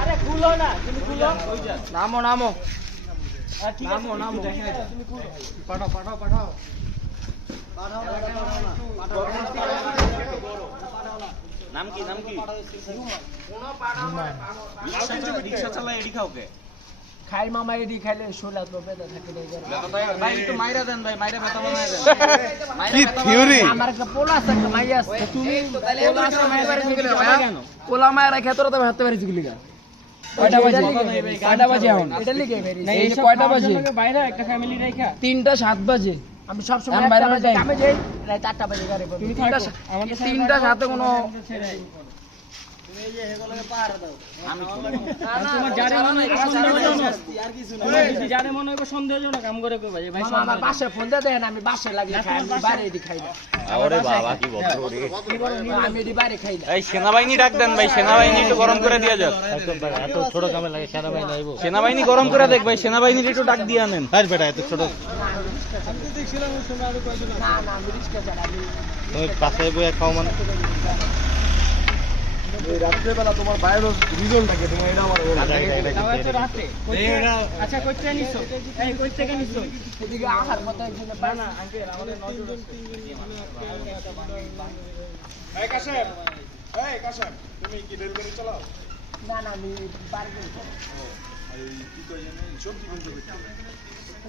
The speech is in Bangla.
আরে খুলো না, তুমি খুলো। নামো নামো নামো নামো, তুমি খুলো। পাঠাও। নাম কি রিক্সা চালায় এডি খাওকে খাই মামা এডি খাইলে শোলা তো বেদা থাকে ভাই একটু মাইরা দেন ভাই, মাইরা ব্যথা বানায় দেন। কি থিওরি আমার একটা পোলা আছে, একটা মাইয়া আছে, তুমি পোলা আছে মাইয়া কেন? পোলা মায়ের রেখে তোরা তো হাঁটতে পারিস গুলি না কয়টা বাজে এখন এটা লিখে বেরি এই যে কয়টা বাজে বাইরে একটা ফ্যামিলি রেখা 3:07 বাজে আমি সব সময় আমি বাইরে যাই। কামে যাই, রাত 8টা বাজে গাড়ি পাবো। তুমি 3:07 কোনো আমি তোমার জানে মনে হয় সন্দেহজনক, আর কিছু না যদি জানে মনে হয় সন্দেহজনক কাম করে কই ভাই মামা আমার বাসায় ফোন দিয়ে দেন, আমি বাসায় লাগিয়ে খাই, আমি বাইরে এডি খাই না। আরে বাবা কি ভদ্র রে। আমি এডি বাইরে খাই না। এই সেনাবাহিনী ডাক দেন ভাই, সেনাবাহিনী একটু গরম করে দিয়া যাক। এত ছোট কামে লাগে সেনাবাহিনী আইবো সেনাবাহিনী গরম করে দেখ ভাই, সেনাবাহিনীর একটু ডাক দিয়ে আনেন। আর বেটা এত ছোট না আমি রিস্কা চালাই। তুমি পাশে বইয়া খাও মানে রাত্রেবেলা তোমার বাইরে রিজন থাকে তোমার এটা আমার আচ্ছা কই থেকে নিছো? এই কই থেকে নিছো? এদিকে আহার মত একজন না আঙ্কেল আমাদের নজর এই কাশেম তুমি কি ডেলিভারি চালাও? না আমি পারবো। এই কি কই জানেন সবজি কিনতে